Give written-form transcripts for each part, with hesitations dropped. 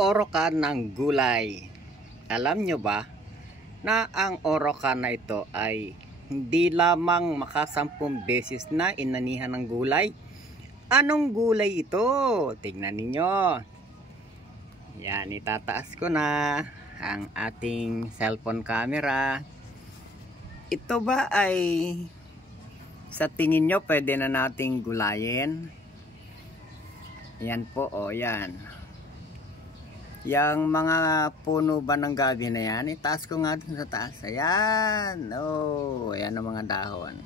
Orokan ng gulay. Alam nyo ba na ang orokan na ito ay hindi lamang makasampung beses na inanihan ng gulay? Anong gulay ito? Tignan ninyo. Yan, itataas ko na ang ating cellphone camera. Ito ba ay sa tingin nyo pwede na nating gulayin? Yan po, o yan. Yang mga puno ba ng gabi na yan, itaas ko nga dun sa taas. Ayan. Oh, ayan ang mga dahon.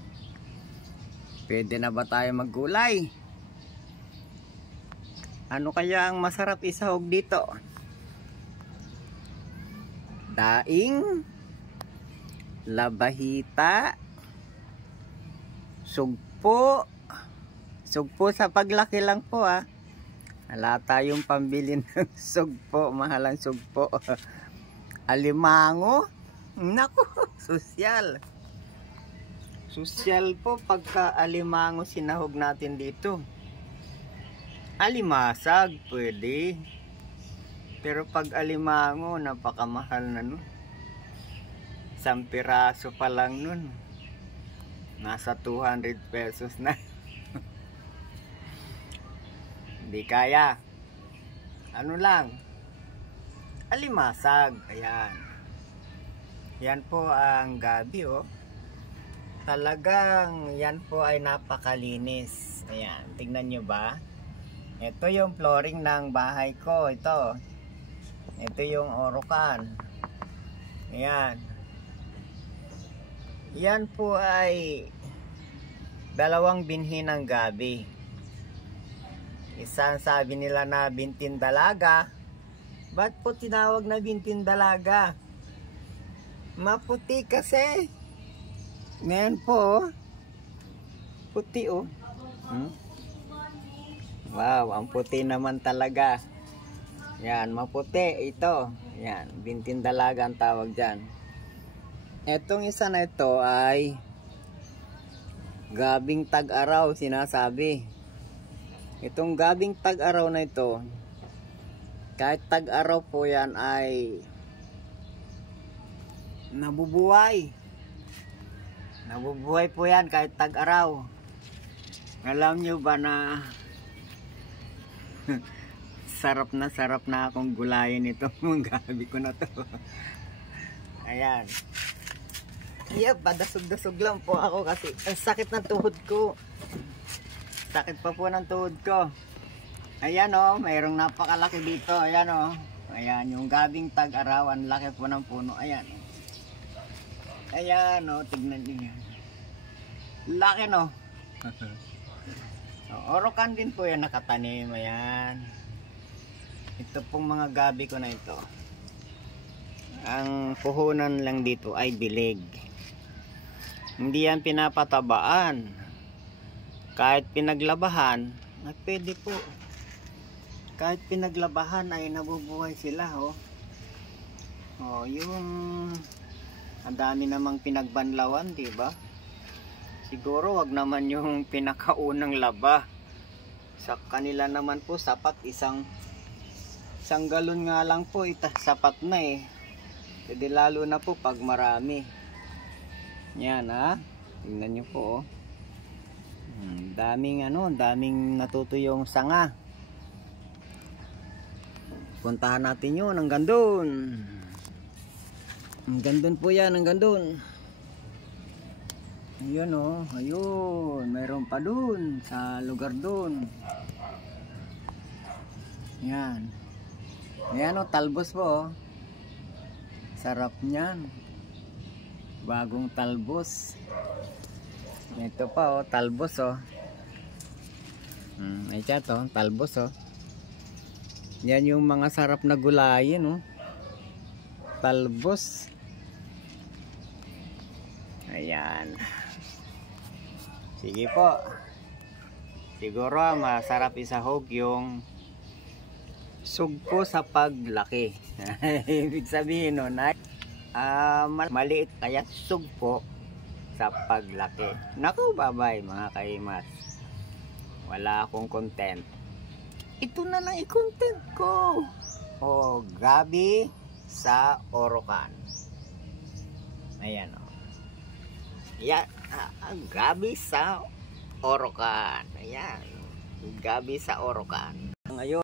Pwede na ba tayo maggulay? Ano kaya ang masarap isahog dito? Daing, labahita, sugpo. Sugpo sa paglaki lang po ah. Wala tayong pambili ng sugpo, mahalang sugpo. Alimango, naku, sosyal. Sosyal po pagka alimango sinahog natin dito. Alimasag, pwede. Pero pag alimango, napakamahal na nun. 1 piraso pa lang nun. Nasa 200 pesos na. Hindi kaya. Ano lang? Alimasag. Ayan. Yan po ang gabi oh. Talagang yan po ay napakalinis. Ayan. Tingnan nyo ba? Ito yung flooring ng bahay ko. Ito. Ito yung orokan. Ayan. Yan po ay 2 binhi ng gabi. Isang sabi nila na bintin dalaga. Ba't po tinawag na bintin dalaga? Maputi kasi. Ngayon po, puti oh. Wow, ang puti naman talaga. Yan, maputi ito. Yan, bintin dalaga ang tawag dyan. Etong isa na ito ay gabing tag-araw sinasabi. Itong gabing tag-araw na ito, kahit tag-araw po yan ay nabubuhay. Nabubuhay po yan kahit tag-araw. Alam nyo ba na sarap na akong gulayin ito. Ang gabi ko na to. Ayan. Yep, badasog-dasog lang po ako kasi ang sakit ng tuhod ko. Sakit pa po ng tuhod ko. Ayan o, mayroong napakalaki dito. Ayan o. Ayan, yung gabing tag-araw. Ang laki po ng puno. Ayan. Ayan o, tignan niyo. Laki no. Orokan din po yan nakatanim. Ayan. Ito pong mga gabi ko na ito. Ang puhunan lang dito ay bilig. Hindi yan pinapatabaan. Kahit pinaglabahan, ay pwede po. Kahit pinaglabahan ay nabubuhay sila, oh. Oh, yung ang dami namang pinagbanlawan, 'di ba? Siguro wag naman yung pinakaunang laba. Sa kanila naman po sapat isang galon nga lang po, sapat na eh. Pwede lalo na po pag marami. Yan ha. Tingnan niyo po, oh. Daming daming natutuyong sanga. Puntahan natin yun hanggang doon. Hanggang doon po yan, hanggang doon. Ayun oh, ayun. Mayroon pa doon sa lugar doon. Yan. Ayan oh, talbos po oh. Sarap niyan. Bagong talbos. Ito pa oh, talbos oh. Ay chat oh, talbos oh. Yan yung mga sarap na gulayin oh. Talbos. Ayan. Sige po. Siguro masarap isahog yung sugpo sa paglaki. Ibig sabihin nun ay maliit kaya sugpo sa paglaki. Naku, bye-bye mga kaimas. Wala akong content. Ito na lang i-content ko. o gabi sa Orocan. Ayan o. Yan, gabi sa Orocan. Ayan, gabi sa Orocan. Ngayon